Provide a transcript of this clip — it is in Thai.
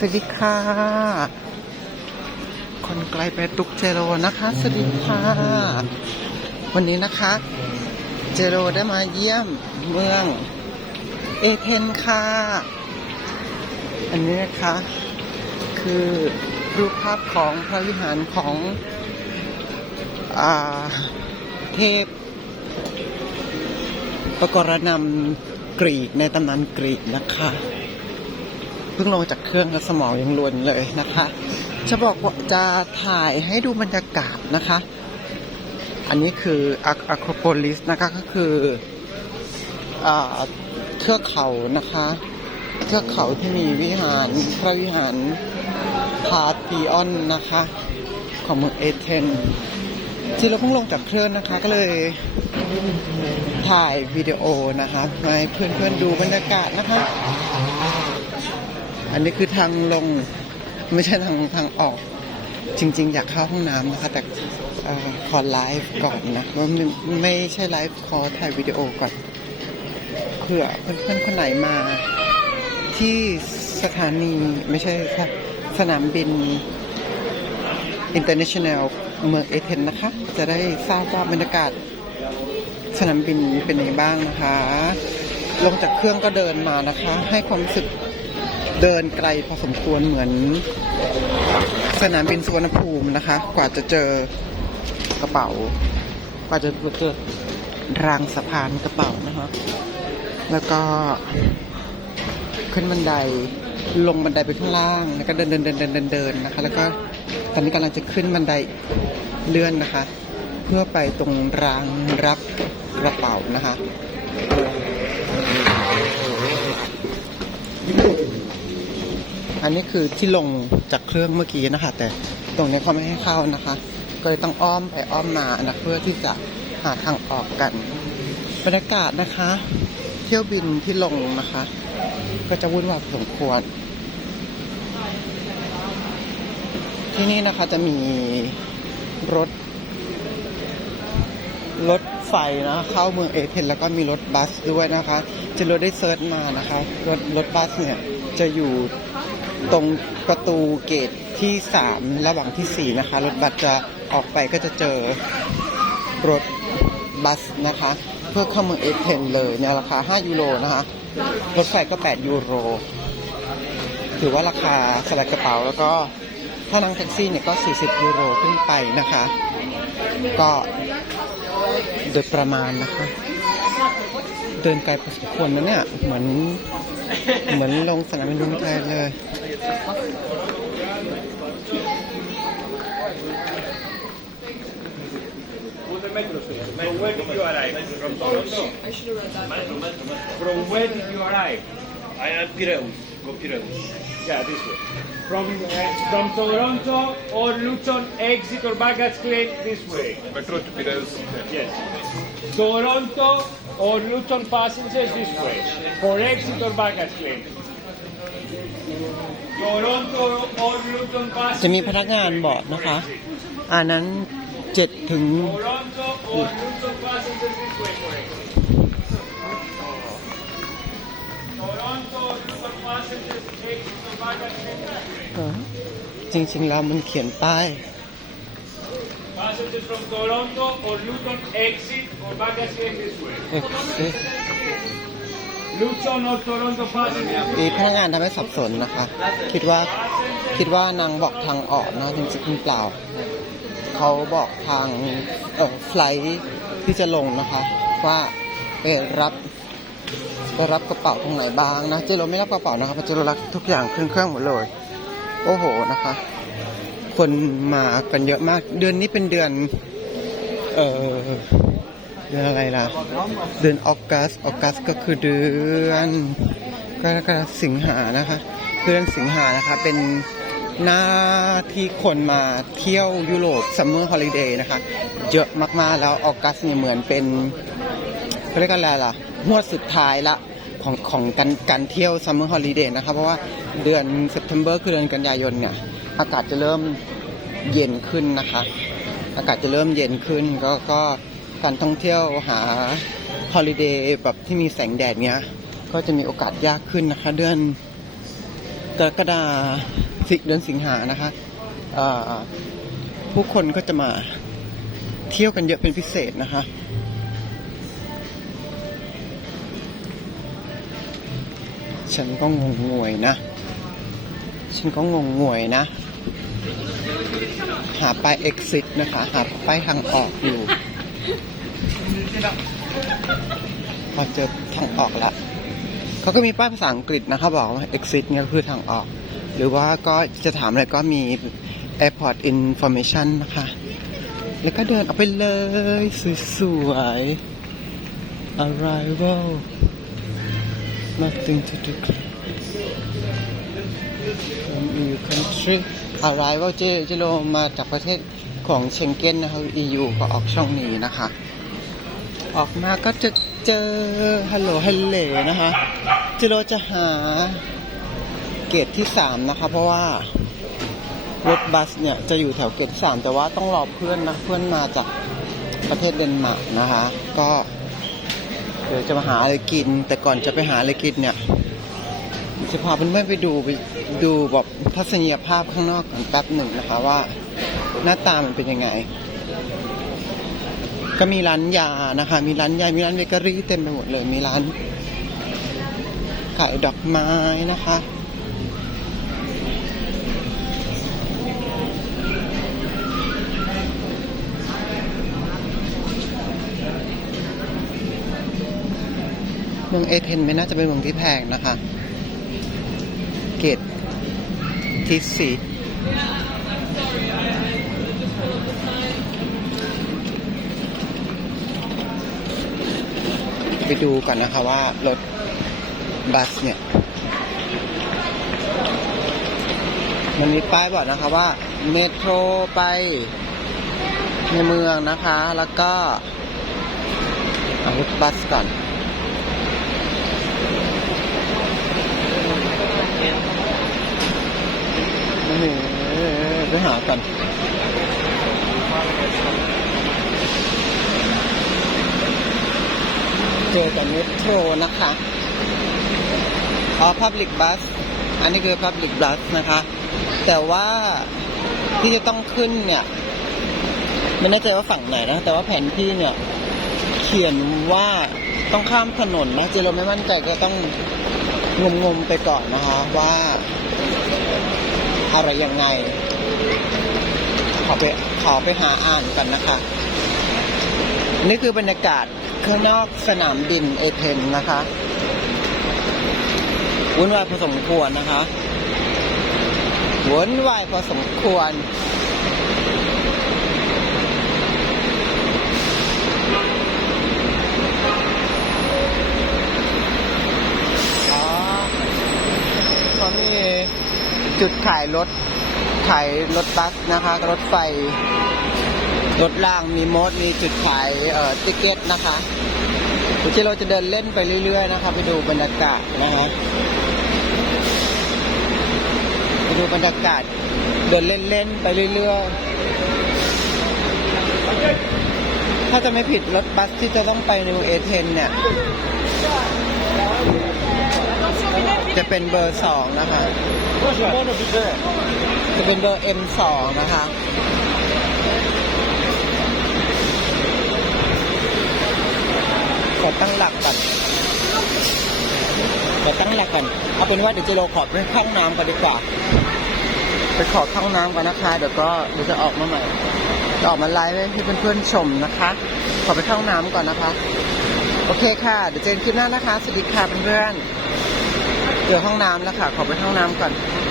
สวัสดีค่ะ คนไกลไปตุกเจโรนะคะ สวัสดีค่ะ วันนี้นะคะ เจโรได้มาเยี่ยมเมืองเอเธนค่ะ อันนี้นะคะ คือรูปภาพของพระวิหารของอาเทพประกรณำกรีกในตำนานกรีกนะคะ พิ่งลงจากเครื่องแล้วสมองยังลวนเลยนะคะ จะบอกว่าจะถ่ายให้ดูบรรยากาศนะคะ อันนี้คืออะโครโพลิสนะคะก็คืออเทือกเขานะคะเทือกเขาที่มีวิหารพระวิหารพาร์ติออนนะคะ ของเมืองเอเธนที่เราเพิ่งลงจากเครื่องนะคะก็เลยถ่ายวิดีโอนะคะมาให้เพื่อนๆดูบรรยากาศนะคะ อันนี้คือทางลงไม่ใช่ทางทางออก จริง ๆ อยากเข้าห้องน้ำนะคะ แต่ขอไลฟ์ก่อนนะว่าไม่ไม่ใช่ไลฟ์ขอถ่ายวิดีโอก่อนเผื่อเพื่อนๆคนไหนมา ที่สถานีไม่ใช่ค่ะสนามบิน International เมืองเอเธนนะคะ จะได้ทราบว่าบรรยากาศสนามบินเป็นยังไงบ้างนะคะ ลงจากเครื่องก็เดินมานะคะ ให้ความรู้สึก เดินไกลพอสมควรเหมือนสนามบินสุวรรณภูมินะคะ กว่าจะเจอกระเป๋า กว่าจะเจอรางสะพานกระเป๋านะคะ แล้วก็ขึ้นบันไดลงบันไดไปข้างล่างแล้วก็เดินเดินเดินเดินเดินเดินนะคะ แล้วก็ตอนนี้กำลังจะขึ้นบันไดเลื่อนนะคะ เพื่อไปตรงรางรับกระเป๋านะคะ อันนี้คือที่ลงจากเครื่องเมื่อกี้นะคะ แต่ตรงนี้เขาไม่ให้เข้านะคะ ก็เลยต้องอ้อมไปอ้อมมานะเพื่อที่จะหาทางออกกันบรรยากาศนะคะ เที่ยวบินที่ลงนะคะ ก็จะวุ่นวายพอสมควร ที่นี่นะคะจะมีรถ รถไฟนะเข้าเมืองเอเธนแล้วก็มีรถบัสด้วยนะคะ จะรถได้เซิร์ชมานะคะ รถรถบัสเนี่ยจะอยู่ ตรงประตูเกตที่สามระหว่างที่สี่นะคะ รถบัสจะออกไปก็จะเจอรถบัสนะคะ เพื่อเข้าเมืองเอเธนเลยในราคา 5 ยูโรนะคะ รถไฟก็ 8 ยูโร ถือว่าราคาสลัดกระเป๋าแล้วก็ถ้านั่งแท็กซี่เนี่ยก็ 40 ยูโรขึ้นไปนะคะ ก็โดยประมาณนะคะ เดินไกลพอสมควรนะเนี่ย เหมือน เหมือนลงสนามบินดวงใจเลย From where did you arrive? From Toronto? I should have read that. From where did you arrive? I am Piraeus. Go Piraeus. Yeah, this way. From uh, from Toronto or Luton, exit or baggage claim this way. Metro to Piraeus. Yes. Toronto or Luton passengers this way. For exit or baggage claim. Toronto or Luton จะมี passengers. พนักงานบอกนะคะอันนั้นเจ็ดถึง Toronto or Luton passengers this way for exit. Toronto or Luton passengers exit or baggage claim this way. เออจริงๆแล้วมันเขียนป้าย Passengers from Toronto or Luton exit or baggage claim this way. เมีพนักงานทำให้สับสนนะคะ คิดว่าคิดว่านางบอกทางออกนะจริงๆเปล่า เขาบอกทางเอ่อไฟล์ที่จะลงนะคะ ว่าไปรับไปรับกระเป๋าตรงไหนบ้างนะเจโรไม่รับกระเป๋านะคะเราะเจโรรับทุกอย่างขึ้นเครื่องหมดเลย โอ้โหนะคะ คนมากันเยอะมาก เดือนนี้เป็นเดือน เออ เดือนอะไรล่ะ เดือนออกัสออกัสก็คือเดือนกรกฎาคมสิงหานะคะเดือนสิงหานะคะเป็นหน้าที่คนมาเที่ยวยุโรปซัมเมอร์ฮอลิเดย์นะคะ เยอะมากๆแล้วออกัสเนี่ยเหมือนเป็นเขาเรียกกันอะไรล่ะงวดสุดท้ายละของของการการเที่ยวซัมเมอร์ฮอลิเดย์นะคะเพราะว่าเดือนเซปเทมเบอร์คือเดือนกันยายนเนี่ยอากาศจะเริ่มเย็นขึ้นนะคะ อากาศจะเริ่มเย็นขึ้นก็ก็ การท่องเที่ยวหาฮอลิเดย์แบบที่มีแสงแดดเนี้ย ก็จะมีโอกาสยากขึ้นนะคะ เดือนกรกฎาสิเดือนสิงหานะคะผู้คนก็จะมาเที่ยวกันเยอะเป็นพิเศษนะคะฉันก็งงงวยนะ ฉันก็งงงวยนะ หาป้าย exit นะคะ หาป้ายทางออกอยู่ พอเจอทางออกแล้วเขาก็มีป้ายภาษาอังกฤษนะคะบอกว่า exit เนี่ยคือทางออก หรือว่าก็จะถามอะไรก็มี airport information นะคะ แล้วก็เดินออกไปเลย สวยๆ arrival nothing to do from EU country arrival เจเจโรมาจากประเทศ ของเชงเก้นนะคะ EU ก็ออกช่องนี้นะคะ ออกมาก็จะเจอฮัลโหลฮัลเลนะคะเจโรจะหาเกตที่สามนะคะ เพราะว่ารถบัสเนี่ยจะอยู่แถวเกตสามแต่ว่าต้องรอเพื่อนนะเพื่อนมาจากประเทศเดนมาร์กนะคะ ก็เดี๋ยวจะมาหาอะไรกิน แต่ก่อนจะไปหาอะไรกินเนี่ยจะพาเพื่อนๆไปดูไปดูแบบทัศนียภาพข้างนอกก่อนแป๊บหนึ่งนะคะว่า หน้าตามันเป็นยังไง ก็มีร้านยานะคะ มีร้านยา มีร้านเบเกอรี่เต็มไปหมดเลย มีร้านขายดอกไม้นะคะเมืองเอเธนไม่น่าจะเป็นเมืองที่แพงนะคะ เกตที่สี่ ไปดูก่อนนะคะว่ารถบัสเนี่ย มันมีป้ายบอกนะคะว่า เมโทรไปในเมืองนะคะ แล้วก็เอารถบัสก่อนนี่ไปหากัน เจอกับเมโทรนะคะอ๋อ Public Bus อันนี้คือ Public Bus นะคะ แต่ว่าที่จะต้องขึ้นเนี่ย ไม่แน่ใจว่าฝั่งไหนนะ แต่ว่าแผนที่เนี่ย เขียนว่าต้องข้ามถนนนะเจเราไม่มั่นใจก็ต้องงมๆไปก่อนนะคะ ว่า อะไรยังไง ขอไปขอไปหาอ่านกันนะคะ นี่คือบรรยากาศ ข้างนอกสนามบินเอเธนนะคะวุ่นวายพอสมควรนะคะวุ่นวายพอสมควร อ๋อเขามีจุดขายรถขายรถบัสนะคะ รถไฟ รถรางมีมดมีจุดขายเอ่อติเก็ตนะคะเดี๋ยวเราจะเดินเล่นไปเรื่อย ๆ นะคะ ไปดูบรรยากาศนะคะไปดูบรรยากาศ เดินเล่นๆไปเรื่อยๆถ้าจะไม่ผิดรถบัสที่จะต้องไปนิวเอเธนเนี่ย จะเป็นเบอร์สองนะคะ จะเป็นเบอร์ M2 นะคะ ขอตั้งหลักก่อนขอตั้งหลักก่อนเอาเป็นว่าเดี๋ยวเจโรขอไปเข้าห้องน้ำก่อนดีกว่า ไปขอเข้าห้องน้ำก่อนนะคะเดี๋ยวก็เดี๋ยวจะออกมาใหม่จะออกมาไลฟ์ให้เพื่อนๆชมนะคะ ขอไปเข้าห้องน้ำก่อนนะคะ โอเคค่ะ เดี๋ยวเจอกันคลิปหน้านะคะสวัสดีค่ะเพื่อนๆเจอห้องน้ำแล้วค่ะ ขอไปเข้าห้องน้ำก่อน